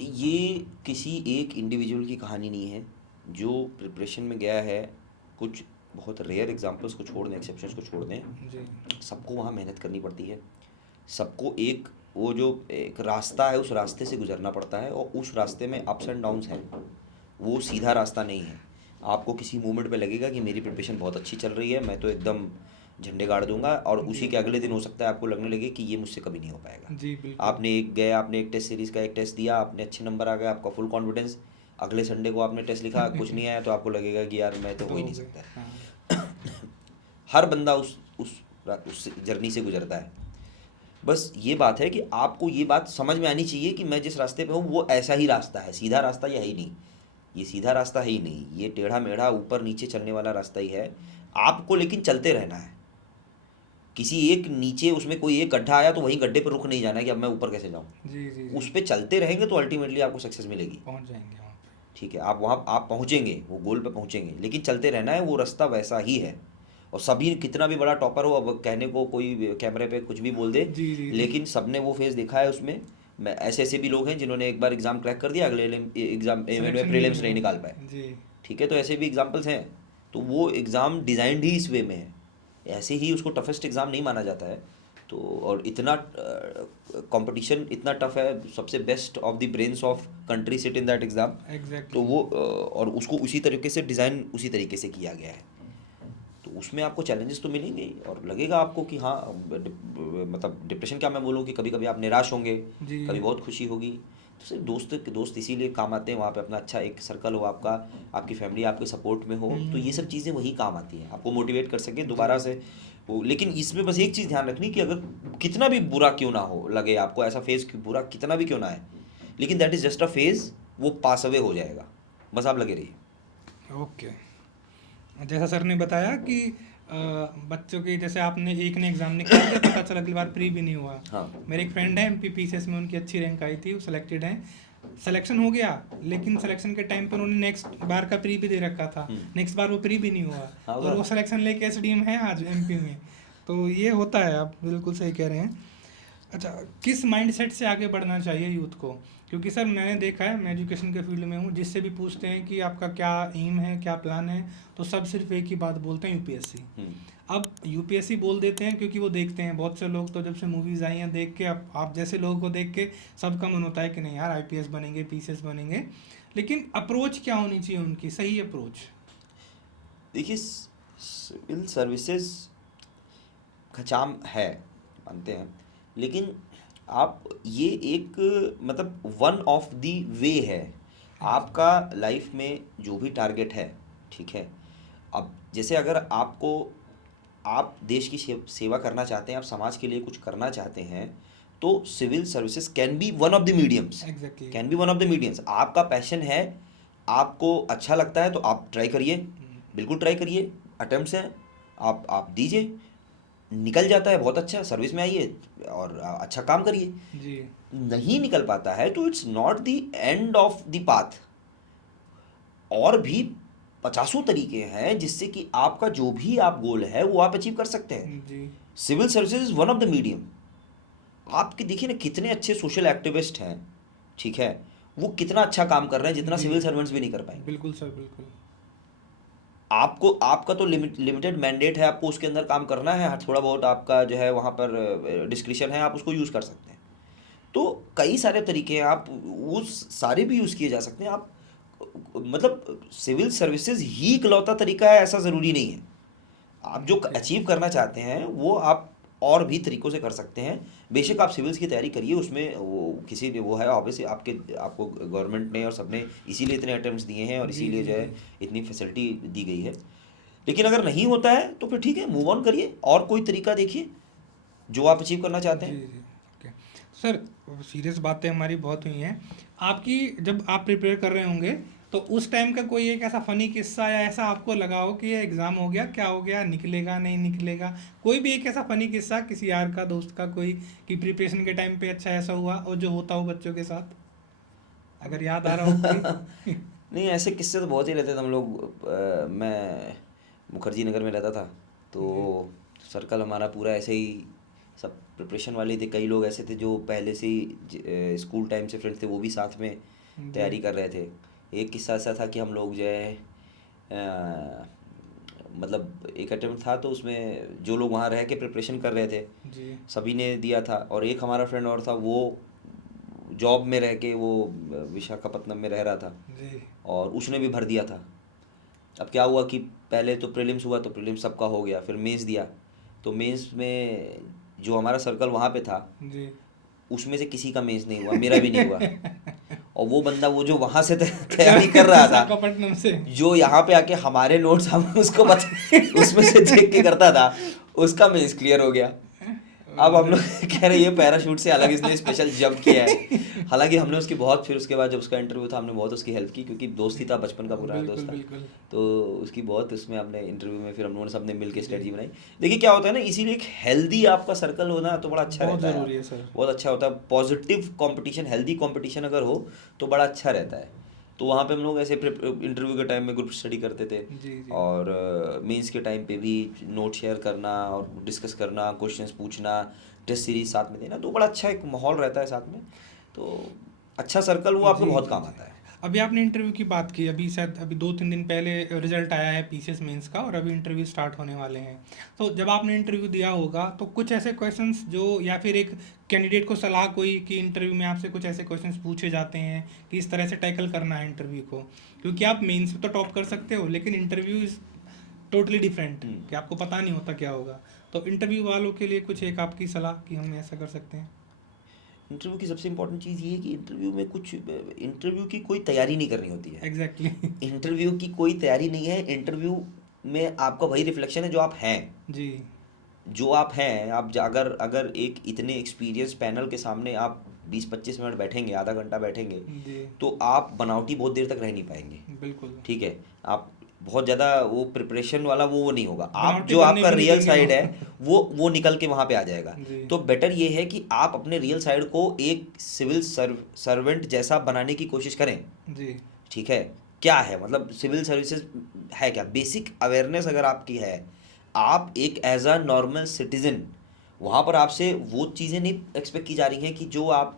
ये किसी एक इंडिविजुअल की कहानी नहीं है। जो प्रिपरेशन में गया है, कुछ बहुत रेयर एग्जांपल्स को छोड़ दें, एक्सेप्शंस को छोड़ दें, जी सबको वहाँ मेहनत करनी पड़ती है। सबको एक वो जो एक रास्ता है उस रास्ते से गुजरना पड़ता है, और उस रास्ते में अप्स एंड डाउन्स हैं, वो सीधा रास्ता नहीं है। आपको किसी मोमेंट पे लगेगा कि मेरी प्रिपरेशन बहुत अच्छी चल रही है, मैं तो एकदम झंडे गाड़ दूंगा, और उसी के अगले दिन हो सकता है आपको लगने लगे कि ये मुझसे कभी नहीं हो पाएगा। जी बिल्कुल। आपने एक टेस्ट सीरीज़ का एक टेस्ट दिया, आपने अच्छे नंबर आ गए, आपका फुल कॉन्फिडेंस, अगले संडे को आपने टेस्ट लिखा, कुछ नहीं आया, तो आपको लगेगा कि यार मैं तो हो ही नहीं सकता। हाँ हर बंदा उस जर्नी से गुजरता है। बस ये बात है कि आपको ये बात समझ में आनी चाहिए कि मैं जिस रास्ते पे हूँ वो ऐसा ही रास्ता है, सीधा रास्ता ये है ही नहीं, ये सीधा रास्ता है ही नहीं, ये टेढ़ा मेढ़ा ऊपर नीचे चलने वाला रास्ता ही है। आपको लेकिन चलते रहना है। किसी एक नीचे उसमें कोई एक गड्ढा आया तो वहीं गड्ढे पर रुक नहीं जाना है कि अब मैं ऊपर कैसे जाऊँ। जी जी उस जी, पर चलते रहेंगे तो अल्टीमेटली आपको सक्सेस मिलेगी। पहुंच जाएंगे वहाँ पे। ठीक है, आप पहुँचेंगे, वो गोल पे पहुँचेंगे, लेकिन चलते रहना है, वो रास्ता वैसा ही है। और सभी कितना भी बड़ा टॉपर हो, अब कहने को कोई कैमरे पे कुछ भी बोल दे, जी जी जी लेकिन सबने वो फेस देखा है उसमें। मैं ऐसे ऐसे भी लोग हैं जिन्होंने एक बार एग्ज़ाम क्रैक कर दिया, अगले एग्ज़ाम में सिलेक्शन प्रीलिम्स नहीं नहीं निकाल हुआ। पाए। जी ठीक है, तो ऐसे भी एग्जाम्पल्स हैं। तो वो एग्ज़ाम डिज़ाइंड ही इस वे में है, ऐसे ही उसको टफेस्ट एग्ज़ाम नहीं माना जाता है। तो और इतना कंपटीशन इतना टफ है, सबसे best of the brains of country sit in that exam. Exactly. तो वो और उसको उसी तरीके से डिज़ाइन उसी तरीके से किया गया है। तो उसमें आपको चैलेंजेस तो मिलेंगे ही, और लगेगा आपको कि हाँ मतलब डिप्रेशन क्या मैं बोलूँ, कि कभी कभी आप निराश होंगे, जी कभी बहुत खुशी होगी। तो सिर्फ दोस्त इसीलिए काम आते हैं, वहाँ पे अपना अच्छा एक सर्कल हो आपका, आपकी फैमिली आपके सपोर्ट में हो, तो ये सब चीज़ें वही काम आती हैं, आपको मोटिवेट कर सके दोबारा से वो। लेकिन इसमें बस एक चीज़ ध्यान रखनी कि अगर कितना भी बुरा क्यों ना हो लगे आपको, ऐसा फेज़ बुरा कितना भी क्यों ना है, लेकिन that is just a phase, वो पास अवे हो जाएगा, बस आप लगे रहिए। ओके। जैसा सर ने बताया कि बच्चों की, जैसे आपने एक ने एग्ज़ाम निकाल दिया, पता चला अगली बार प्री भी नहीं हुआ। हाँ मेरे एक फ्रेंड है MPPCS में, उनकी अच्छी रैंक आई थी, वो सिलेक्टेड हैं, सिलेक्शन हो गया, लेकिन सिलेक्शन के टाइम पर उन्होंने नेक्स्ट बार का प्री भी दे रखा था, नेक्स्ट बार वो प्री भी नहीं हुआ, हाँ, और वो सिलेक्शन लेके SDM है आज MP में। तो ये होता है, आप बिल्कुल सही कह रहे हैं। अच्छा, किस माइंडसेट से आगे बढ़ना चाहिए यूथ को? क्योंकि सर मैंने देखा है, मैं एजुकेशन के फील्ड में हूँ, जिससे भी पूछते हैं कि आपका क्या एम है, क्या प्लान है, तो सब सिर्फ एक ही बात बोलते हैं, UPSC। अब UPSC बोल देते हैं क्योंकि वो देखते हैं, बहुत से लोग तो जब से मूवीज़ आई हैं देख के, अब आप जैसे लोगों को देख के सबका मन होता है कि नहीं यार IPS बनेंगे, PCS बनेंगे, लेकिन अप्रोच क्या होनी चाहिए उनकी, सही अप्रोच? देखिए, सिविल सर्विसेज खचाम है, मानते हैं, लेकिन आप ये एक मतलब वन ऑफ द वे है आपका लाइफ में जो भी टारगेट है। ठीक है, अब जैसे अगर आपको आप देश की सेवा करना चाहते हैं, आप समाज के लिए कुछ करना चाहते हैं, तो civil services can be one of the mediums, exactly. Can be one of the mediums. आपका पैशन है, आपको अच्छा लगता है, तो आप ट्राई करिए, बिल्कुल ट्राई करिए, अटेम्प्ट्स हैं, आप दीजिए, निकल जाता है बहुत अच्छा, सर्विस में आइए और अच्छा काम करिए। जी नहीं निकल पाता है तो it's not the end of the path, और भी 50 तरीके हैं जिससे कि आपका जो भी आप गोल है वो आप अचीव कर सकते हैं। जी civil services is one of the medium. आपके देखिए ना कितने अच्छे सोशल एक्टिविस्ट हैं, ठीक है, वो कितना अच्छा काम कर रहे हैं जितना जी। सिविल सर्वेंट्स भी नहीं कर पाएंगे। बिल्कुल सर, बिल्कुल। आपका तो लिमिटेड मैंडेट है, आपको उसके अंदर काम करना है, थोड़ा बहुत आपका जो है वहाँ पर डिस्क्रिशन है, आप उसको यूज़ कर सकते हैं। तो कई सारे तरीके हैं, आप वो सारे भी यूज़ किए जा सकते हैं। आप मतलब सिविल सर्विसेज ही इकलौता तरीका है ऐसा ज़रूरी नहीं है। आप जो अचीव करना चाहते हैं वो आप और भी तरीक़ों से कर सकते हैं। बेशक आप सिविल्स की तैयारी करिए, उसमें वो किसी वो है ऑब्वियसली आपको गवर्नमेंट ने और सबने इसीलिए इतने अटेम्प्ट्स दिए हैं और जी इसीलिए जी जो है जी। इतनी फैसिलिटी दी गई है। लेकिन अगर नहीं होता है तो फिर ठीक है, मूव ऑन करिए और कोई तरीका देखिए जो आप अचीव करना चाहते जी हैं। जी। ओके सर, सीरियस बातें हमारी बहुत हुई हैं आपकी, जब आप प्रिपेयर कर रहे होंगे तो उस टाइम का कोई एक ऐसा फनी किस्सा या ऐसा आपको लगा हो कि ये एग्ज़ाम हो गया, क्या हो गया, निकलेगा नहीं निकलेगा, कोई भी एक ऐसा फनी किस्सा किसी यार का, दोस्त का, कोई कि प्रिपरेशन के टाइम पे अच्छा ऐसा हुआ और जो होता हो बच्चों के साथ, अगर याद आ रहा हो कोई? नहीं, ऐसे किस्से तो बहुत ही रहते थे हम लोग। मैं मुखर्जी नगर में रहता था, तो सर्कल हमारा पूरा ऐसे ही सब प्रिपरेशन वाले थे। कई लोग ऐसे थे जो पहले से ही स्कूल टाइम से फ्रेंड्स थे, वो भी साथ में जी तैयारी कर रहे थे। एक किस्सा ऐसा था कि हम लोग जो है मतलब एक अटेम्प्ट था, तो उसमें जो लोग वहाँ रह के प्रिपरेशन कर रहे थे जी सभी ने दिया था, और एक हमारा फ्रेंड और था, वो जॉब में रह के वो विशाखापत्तनम में रह रहा था, जी और उसने भी भर दिया था। अब क्या हुआ कि पहले तो प्रीलिम्स हुआ, तो प्रीलिम्स सबका हो गया, फिर मेंस दिया, तो मेंस में जो हमारा सर्कल वहाँ पे था जी उसमें से किसी का मेंस नहीं हुआ, मेरा भी नहीं हुआ। और वो बंदा वो जो वहाँ से तैयारी कर रहा था, विशाखापट्टनम से। जो यहाँ पे आके हमारे नोट्स हम उसको उसमें से देख के करता था, उसका मेंस क्लियर हो गया। अब हम लोग कह रहे हैं ये पैराशूट से अलग इसने स्पेशल जंप किया है। हालांकि हमने उसकी बहुत, फिर उसके बाद जब उसका इंटरव्यू था हमने बहुत उसकी हेल्प की, क्योंकि दोस्त ही था, बचपन का पुराना बिल्कुल दोस्त था। बिल्कुल। तो उसकी बहुत उसमें हमने इंटरव्यू में फिर हम लोगों ने सबने मिल के स्ट्रेटजी बनाई। देखिए क्या होता है ना, इसीलिए एक हेल्दी आपका सर्कल होना तो बड़ा अच्छा बहुत रहता ज़रूरी है है, सर। बहुत अच्छा होता है। पॉजिटिव कंपटीशन, हेल्दी कंपटीशन अगर हो तो बड़ा अच्छा रहता है। तो वहाँ पे हम लोग ऐसे इंटरव्यू के टाइम में ग्रुप स्टडी करते थे, जी जी और मेंस के टाइम पे भी नोट शेयर करना और डिस्कस करना, क्वेश्चंस पूछना, टेस्ट सीरीज साथ में देना, तो बड़ा अच्छा एक माहौल रहता है साथ में। तो अच्छा सर्कल वो आपको जी बहुत जी काम जी। आता है। अभी आपने इंटरव्यू की बात की, अभी शायद अभी 2-3 दिन पहले रिजल्ट आया है पीसीएस मेंस का, और अभी इंटरव्यू स्टार्ट होने वाले हैं। तो जब आपने इंटरव्यू दिया होगा तो कुछ ऐसे क्वेश्चंस जो, या फिर एक कैंडिडेट को सलाह कोई कि इंटरव्यू में आपसे कुछ ऐसे क्वेश्चंस पूछे जाते हैं कि इस तरह से टैकल करना है इंटरव्यू को, क्योंकि आप मेंस में तो टॉप कर सकते हो लेकिन इंटरव्यू इज टोटली डिफरेंट, कि आपको पता नहीं होता क्या होगा। तो इंटरव्यू वालों के लिए कुछ एक आपकी सलाह कि हम ऐसा कर सकते हैं। इंटरव्यू की सबसे इंपॉर्टेंट चीज़ ये है कि इंटरव्यू में कुछ, इंटरव्यू की कोई तैयारी नहीं करनी होती है। एग्जैक्टली इंटरव्यू की कोई तैयारी नहीं है। इंटरव्यू में आपका वही रिफ्लेक्शन है जो आप हैं। जी जो आप हैं, आप अगर अगर एक इतने एक्सपीरियंस पैनल के सामने आप 20-25 मिनट बैठेंगे, आधा घंटा बैठेंगे, जी तो आप बनावटी बहुत देर तक रह नहीं पाएंगे। बिल्कुल। ठीक है, आप बहुत ज़्यादा वो प्रिपरेशन वाला वो नहीं होगा, आप बनावटी जो बनने आपका भी नहीं रियल देंगे साइड है वो। वो निकल के वहाँ पे आ जाएगा। जी तो बेटर ये है कि आप अपने रियल साइड को एक सिविल सर्वेंट जैसा बनाने की कोशिश करें। जी ठीक है, क्या है मतलब सिविल सर्विसेज है क्या, बेसिक अवेयरनेस अगर आपकी है, आप एक एज अ नॉर्मल सिटीजन, वहाँ पर आपसे वो चीज़ें नहीं एक्सपेक्ट की जा रही हैं कि जो आप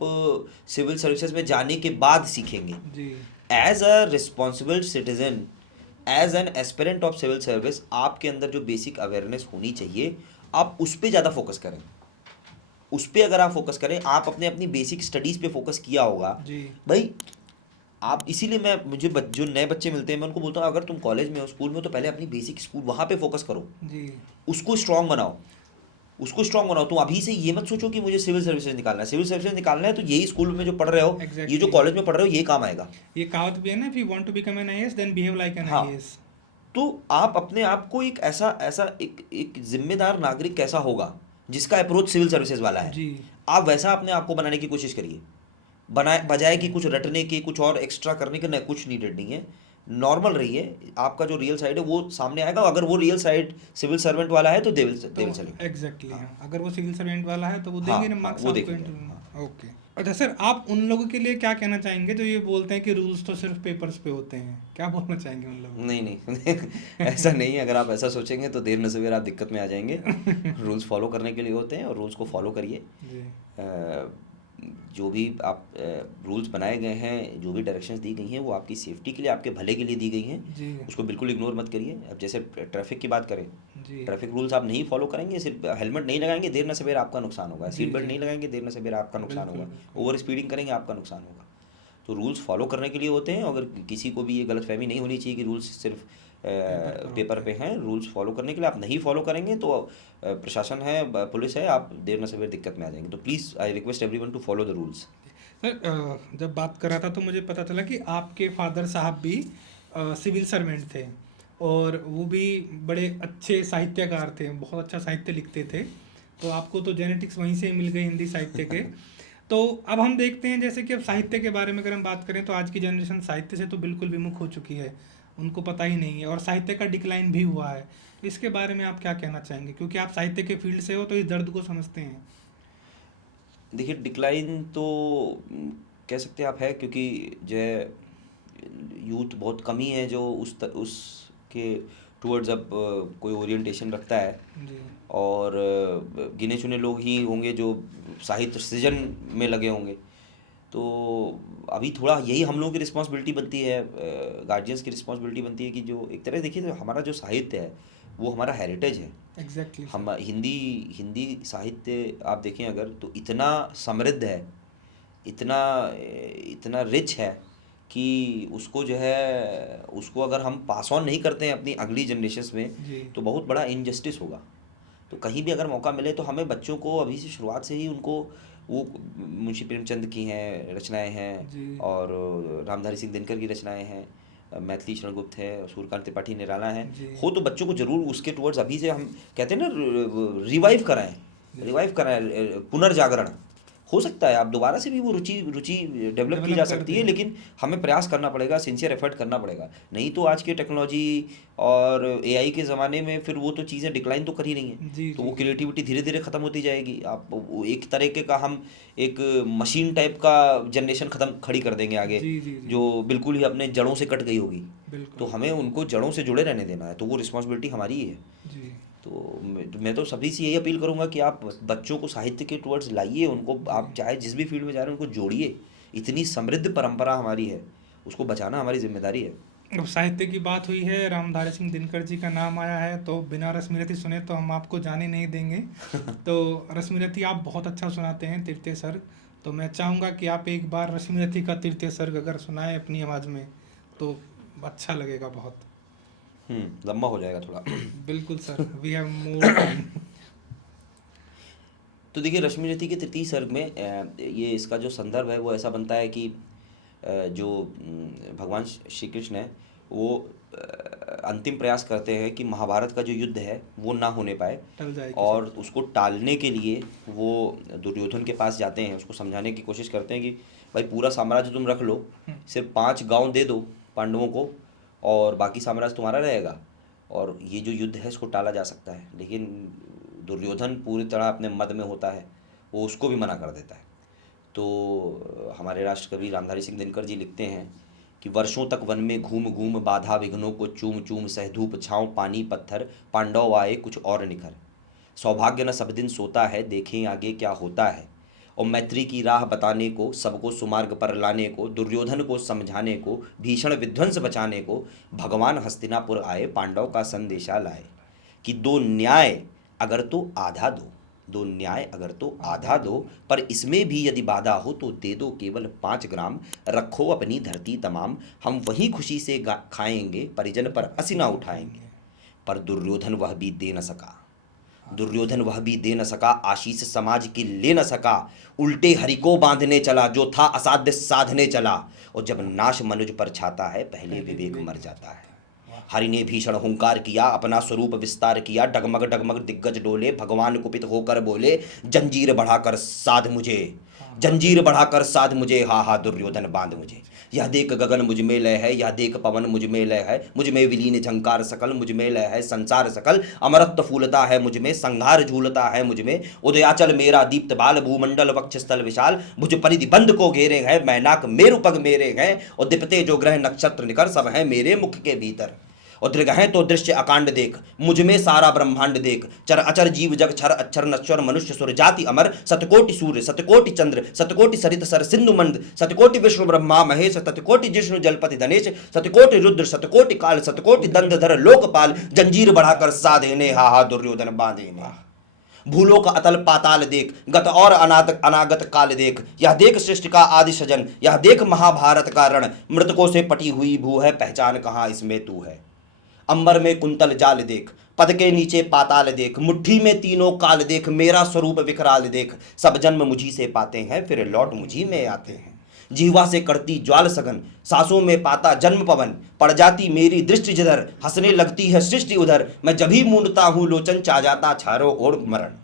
सिविल सर्विसेज में जाने के बाद सीखेंगे। जी as a responsible citizen, as an aspirant of civil service, आपके अंदर जो बेसिक अवेयरनेस होनी चाहिए, आप उस पर ज़्यादा फोकस करें। उस पर अगर आप फोकस करें, आप अपने अपनी बेसिक स्टडीज़ पे फोकस किया होगा जी भाई। आप इसीलिए मैं मुझे जो नए बच्चे मिलते हैं मैं उनको बोलता हूँ, अगर तुम कॉलेज में हो, स्कूल में हो, तो पहले अपनी बेसिक स्कूल वहाँ पे फोकस करो, जी उसको स्ट्रांग बनाओ, उसको स्ट्रांग बनाओ। तुम अभी से ये मत सोचो कि मुझे सिविल सर्विसेज निकालना है, सिविल सर्विसेज निकालना है तो यही स्कूल में जो पढ़ रहे हो, ये जो एग्जैक्टली। कॉलेज में पढ़ रहे हो, ये काम आएगा। ये कहावत भी है ना, if you want to become an IAS then behave like an हाँ, आईएएस। तो आप अपने आप को एक ऐसा ऐसा एक जिम्मेदार नागरिक कैसा होगा जिसका अप्रोच सिविल सर्विसेज वाला है, जी आप वैसा अपने आप को बनाने की कोशिश करिए। बनाए बजाय कि कुछ रटने के, कुछ और एक्स्ट्रा करने के, नहीं, कुछ नीडेड नहीं है। नॉर्मल रहिए, आपका जो रियल साइड है वो सामने आएगा। अगर वो रियल साइड सिविल सर्वेंट वाला है तो दे विल तो सेलेक्ट। एग्जैक्टली हाँ हाँ, अगर वो सिविल सर्वेंट वाला है तो वो हाँ देंगे ना हाँ, मार्क्स वो आपको देखेंगे। इंटरव्यू हाँ, में। ओके। अच्छा सर, आप उन लोगों के लिए क्या कहना चाहेंगे जो ये बोलते हैं कि रूल्स तो सिर्फ पेपर्स पे होते हैं, क्या बोलना चाहेंगे उन लोगों नहीं नहीं ऐसा नहीं है। अगर आप ऐसा सोचेंगे तो देर न सवेर आप दिक्कत में आ जाएंगे। रूल्स फॉलो करने के लिए होते हैं, और रूल्स को फॉलो करिए। जी जो भी आप रूल्स बनाए गए हैं, जो भी डायरेक्शंस दी गई हैं, वो आपकी सेफ्टी के लिए, आपके भले के लिए दी गई हैं। जी उसको बिल्कुल इग्नोर मत करिए। अब जैसे ट्रैफिक की बात करें, जी ट्रैफिक रूल्स आप नहीं फॉलो करेंगे, सिर्फ हेलमेट नहीं लगाएंगे, देर न सवेर आपका नुकसान होगा। जी सीट बेल्ट जी नहीं लगाएंगे, देर न सवेर आपका नुकसान बिल्कुल होगा। बिल्कुल। ओवर स्पीडिंग करेंगे, आपका नुकसान होगा। तो रूल्स फॉलो करने के लिए होते हैं। अगर किसी को भी ये गलतफहमी नहीं होनी चाहिए कि रूल्स सिर्फ पेपर पर पेपर होते पे हैं। हैं। रूल्स फॉलो करने के लिए, आप नहीं फॉलो करेंगे तो प्रशासन है, पुलिस है, आप देर न सवेर दिक्कत में आ जाएंगे। तो please I request everyone to follow the rules. Sir जब बात कर रहा था तो मुझे पता चला कि आपके फादर साहब भी सिविल सर्वेंट थे, और वो भी बड़े अच्छे साहित्यकार थे, बहुत अच्छा साहित्य लिखते थे। तो आपको तो जेनेटिक्स वहीं से ही मिल गई हिंदी साहित्य के। तो अब हम देखते हैं जैसे कि अब साहित्य के बारे में अगर हम बात करें तो आज की जनरेशन साहित्य से तो बिल्कुल विमुख हो चुकी है, उनको पता ही नहीं है, और साहित्य का डिक्लाइन भी हुआ है। तो इसके बारे में आप क्या कहना चाहेंगे, क्योंकि आप साहित्य के फील्ड से हो तो इस दर्द को समझते हैं। देखिए, डिक्लाइन तो कह सकते हैं आप है, क्योंकि जो है यूथ बहुत कम ही है जो उसके टूवर्ड्स अब कोई ओरिएंटेशन रखता है। जी और गिने चुने लोग ही होंगे जो साहित्य सृजन में लगे होंगे। तो अभी थोड़ा यही हम लोगों की रिस्पॉन्सिबिलिटी बनती है, गार्जियंस की रिस्पॉन्सिबिलिटी बनती है कि जो एक तरह से देखिए, तो हमारा जो साहित्य है वो हमारा हेरिटेज है। एग्जैक्टली हम हिंदी हिंदी साहित्य आप देखें अगर तो इतना समृद्ध है, इतना इतना रिच है कि उसको जो है उसको अगर हम पास ऑन नहीं करते हैं अपनी अगली जनरेशन्स में जी। तो बहुत बड़ा इनजस्टिस होगा। तो कहीं भी अगर मौका मिले तो हमें बच्चों को अभी से शुरुआत से ही उनको वो मुंशी प्रेमचंद की हैं रचनाएं जी। हैं और रामधारी सिंह दिनकर की रचनाएं हैं, मैथिली शरण गुप्त है, सूर्यकांत त्रिपाठी निराला है, जी। हो तो बच्चों को जरूर उसके टुवर्ड्स अभी से हम कहते हैं ना रिवाइव कराएं, पुनर्जागरण हो सकता है। आप दोबारा से भी वो रुचि रुचि डेवलप की जा कर सकती है, दें। लेकिन हमें प्रयास करना पड़ेगा, सिंसियर एफर्ट करना पड़ेगा। नहीं तो आज के टेक्नोलॉजी और एआई के ज़माने में फिर वो तो चीज़ें डिक्लाइन तो कर ही रही हैं। जी तो जी वो क्रिएटिविटी धीरे धीरे ख़त्म होती जाएगी। आप वो एक तरीके का हम एक मशीन टाइप का जनरेशन ख़त्म खड़ी कर देंगे आगे, जी जी जी जो बिल्कुल ही अपने जड़ों से कट गई होगी। तो बिल्कुल हमें उनको जड़ों से जुड़े रहने देना है, तो वो रिस्पॉन्सिबिलिटी हमारी ही है। जी तो मैं तो सभी से यही अपील करूंगा कि आप बच्चों को साहित्य के टुवर्ड्स लाइए, उनको आप चाहे जिस भी फील्ड में जा रहे हैं उनको जोड़िए। इतनी समृद्ध परंपरा हमारी है, उसको बचाना हमारी जिम्मेदारी है। अब साहित्य की बात हुई है, रामधारी सिंह दिनकर जी का नाम आया है, तो बिना रश्मिरथी सुने तो हम आपको जाने नहीं देंगे। तो रश्मिरथी आप बहुत अच्छा सुनाते हैं, तृतीय सर्ग। तो मैं चाहूँगा कि आप एक बार रश्मिरथी का तृतीय सर्ग अगर सुनाएं अपनी आवाज़ में तो अच्छा लगेगा बहुत। लंबा हो जाएगा थोड़ा। बिल्कुल sir, we have more time. तो देखिए रश्मिरथी के तृतीय सर्ग में ये इसका जो संदर्भ है वो ऐसा बनता है कि जो भगवान श्री कृष्ण है वो अंतिम प्रयास करते हैं कि महाभारत का जो युद्ध है वो ना होने पाए, टल जाएगी और उसको टालने के लिए वो दुर्योधन के पास जाते हैं, उसको समझाने की कोशिश करते हैं कि भाई पूरा साम्राज्य तुम रख लो, सिर्फ 5 गांव दे दो पांडवों को और बाकी साम्राज्य तुम्हारा रहेगा और ये जो युद्ध है इसको टाला जा सकता है। लेकिन दुर्योधन पूरी तरह अपने मद में होता है, वो उसको भी मना कर देता है। तो हमारे राष्ट्रकवि रामधारी सिंह दिनकर जी लिखते हैं कि वर्षों तक वन में घूम घूम बाधा विघ्नों को चूम चूम सह धूप छाँव पानी पत्थर पांडव आए कुछ और निखर, सौभाग्य न सब दिन सोता है देखें आगे क्या होता है, और मैत्री की राह बताने को सबको सुमार्ग पर लाने को दुर्योधन को समझाने को भीषण विध्वंस बचाने को भगवान हस्तिनापुर आए पांडव का संदेशा लाए, कि दो न्याय अगर तो आधा दो, दो न्याय अगर तो आधा दो, पर इसमें भी यदि बाधा हो तो दे दो केवल 5 ग्राम, रखो अपनी धरती तमाम, हम वही खुशी से खाएंगे परिजन पर हंसी ना उठाएंगे। पर दुर्योधन वह भी दे न सका, दुर्योधन वह भी दे न सका, आशीष समाज की ले न सका, उल्टे हरि को बांधने चला जो था असाध्य साधने चला, और जब नाश मनुज पर छाता है पहले विवेक मर जाता है। हरि ने भीषण हुंकार किया अपना स्वरूप विस्तार किया, डगमग डगमग दिग्गज डोले, भगवान कुपित होकर बोले जंजीर बढ़ाकर साध मुझे, जंजीर बढ़ाकर साध मुझे, हा हा दुर्योधन बांध मुझे। यह देख गगन मुझ में लय है, यह देख पवन मुझ में लय है, मुझ में विलीन झंकार सकल, मुझ में लय है संसार सकल, अमरत्व फूलता है मुझ में, संहार झूलता है मुझ में, उदयाचल मेरा दीप्त बाल, भूमंडल वक्षस्थल विशाल, भुज परिधि बंद को घेरे हैं, मैनाक मेरु पग मेरे हैं, और दिपते जो ग्रह नक्षत्र निकर सब हैं मेरे मुख के भीतर, और दृग हैं तो दृश्य अकांड देख, मुझ में सारा ब्रह्मांड देख, चर अचर जीव जग छर अक्षर नश्वर मनुष्य सुर जाति अमर, सतकोटि सूर्य सतकोटि चंद्र सतकोटि सरित सर सिंधु मंद, सतकोटि विष्णु ब्रह्मा महेश, सतकोटि जिष्णु जलपति धनेश, सतकोटि रुद्र सतकोटि काल, सतकोटि दंडधर लोकपाल, जंजीर बढ़ाकर साधेने हा हा दुर्योधन बांधेने। भूलोक अतल पाताल देख, गत और अनागत काल देख, यह देख सृष्टि का आदि सजन, यह देख महाभारत का रण, मृतकों से पटी हुई भू है, पहचान कहाँ इसमें तू है। अंबर में कुंतल जाल देख, पद के नीचे पाताल देख, मुट्ठी में तीनों काल देख, मेरा स्वरूप विकराल देख, सब जन्म मुझी से पाते हैं फिर लौट मुझी में आते हैं। जीवा से करती ज्वाल सघन, सांसों में पाता जन्म पवन, पड़ जाती मेरी दृष्टि जिधर, हंसने लगती है सृष्टि उधर, मैं जब ही मूंदता हूँ लोचन चा जाता चारों ओर मरण।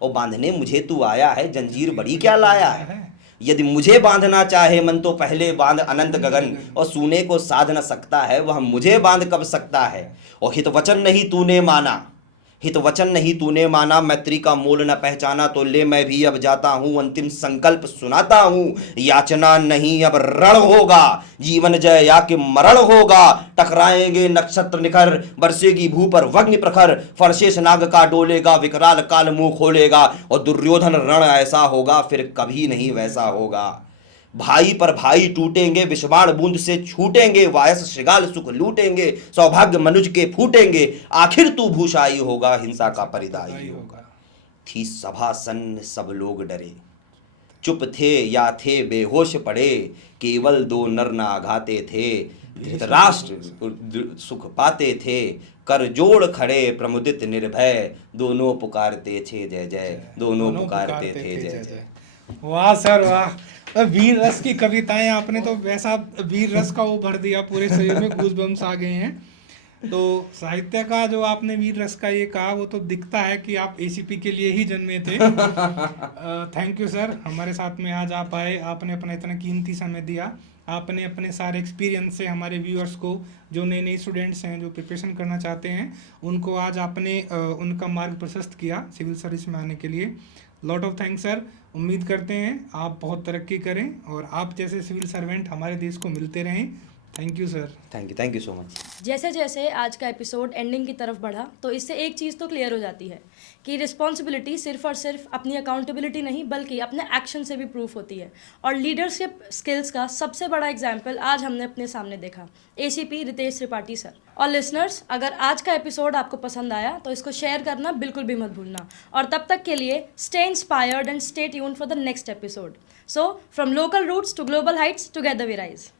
और बांधने मुझे तू आया है जंजीर बड़ी क्या लाया है, यदि मुझे बांधना चाहे मन तो पहले बांध अनंत गगन, और सूने को साध न सकता है वह मुझे बांध कब सकता है। और हित वचन नहीं तूने माना, हित वचन नहीं तूने माना, मैत्री का मोल न पहचाना, तो ले मैं भी अब जाता हूँ अंतिम संकल्प सुनाता हूँ, याचना नहीं अब रण होगा, जीवन जय या कि मरण होगा, टकराएंगे नक्षत्र निखर, बरसेगी भू पर वग्नि प्रखर, फरशेष नाग का डोलेगा विकराल काल मुंह खोलेगा, और दुर्योधन रण ऐसा होगा फिर कभी नहीं वैसा होगा। भाई पर भाई टूटेंगे, विषबाण बूंद से छूटेंगे, वायस श्रृगाल सुख लूटेंगे, सौभाग्य मनुज के फूटेंगे, आखिर तू भूषाई होगा, हिंसा का परिदाई होगा। थी सभा सन्न सब लोग डरे, चुप थे या थे बेहोश पड़े, केवल दो नर नाघाते थे, धृतराष्ट्र सुख पाते थे, कर जोड़ खड़े प्रमुदित निर्भय, दोनों पुकारते थे जय जय, दोनों पुकारते थे जय जय। वाह सर वाह, वीर रस की कविताएं आपने तो वैसा वीर रस का वो भर दिया, पूरे शरीर में गूज़बम्स आ गए हैं। तो साहित्य का जो आपने वीर रस का ये कहा, वो तो दिखता है कि आप एसीपी के लिए ही जन्मे थे। थैंक यू सर, हमारे साथ में आज आप आए, आपने अपना इतना कीमती समय दिया, आपने अपने सारे एक्सपीरियंस से हमारे व्यूअर्स को, जो नए नए स्टूडेंट्स हैं जो प्रिपरेशन करना चाहते हैं, उनको आज आपने उनका मार्ग प्रशस्त किया सिविल सर्विस में आने के लिए। Lot of thanks sir. उम्मीद करते हैं आप बहुत तरक्की करें और आप जैसे सिविल सर्वेंट हमारे देश को मिलते रहें। Thank you sir. Thank you so much. जैसे जैसे आज का एपिसोड एंडिंग की तरफ बढ़ा, तो इससे एक चीज़ तो क्लियर हो जाती है कि रिस्पॉन्सिबिलिटी सिर्फ और सिर्फ अपनी अकाउंटेबिलिटी नहीं, बल्कि अपने एक्शन से भी प्रूफ होती है। और लीडरशिप स्किल्स का सबसे बड़ा एग्जाम्पल आज हमने अपने सामने देखा, एसीपी रितेश त्रिपाठी सर। और लिसनर्स, अगर आज का एपिसोड आपको पसंद आया तो इसको शेयर करना बिल्कुल भी मत भूलना। और तब तक के लिए stay inspired and stay tuned for the next episode. So from local roots to global heights, together we rise.